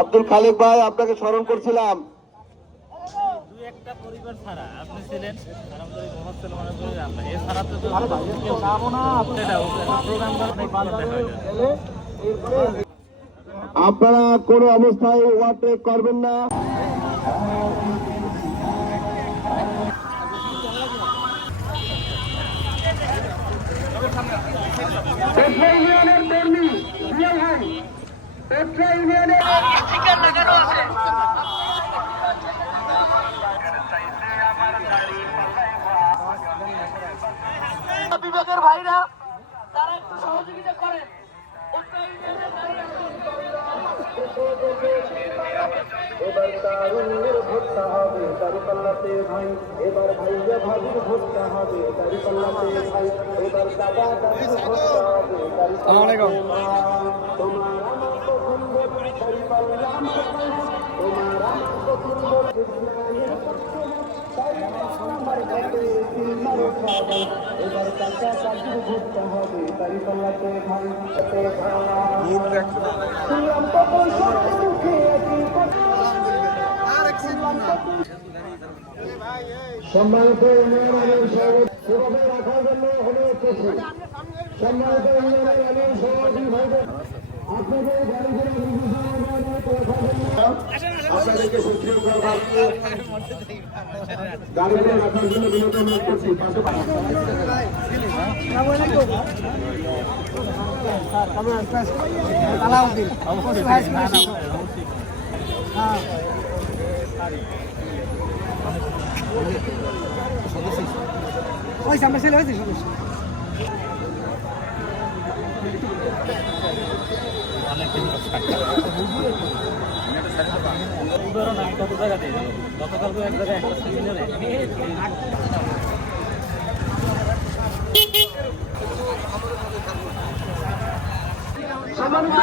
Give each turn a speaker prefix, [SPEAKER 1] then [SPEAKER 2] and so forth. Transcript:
[SPEAKER 1] আব্দুল খালেক ভাই আপনাকে স্মরণ করছিলাম।
[SPEAKER 2] দুই একটা পরিবার ছাড়া
[SPEAKER 1] করবেন ছিলেন
[SPEAKER 3] বিভাগের ভাইরা, তারা একটু সহযোগিতা করেন
[SPEAKER 1] এবার তারুণ্যের ভোটটা হবে দাঁড়িপাল্লাতে ভাই, এবার ভাইয়া ভাবির ভোটটা হবে দাঁড়িপাল্লাতে ভাই, এবার দাদা দাদির ভোটটা হবে দাঁড়িপাল্লাতে ভাই। তোমার সম্মানিত ইউনিয়ন আমির সাহেব সেভাবে রাখার জন্য অনুরোধ সভাপতি নির্দেশনা রাখার জন্য আপনাদেরকে সুশৃঙ্খলভাবে গাড়িগুলো রাখার পাশাপাশি
[SPEAKER 2] উদাহরণ আমি কত জায়গাতে জানো গতকালকে এক জায়গায় একটা সেমিনারে
[SPEAKER 3] সম্মানিত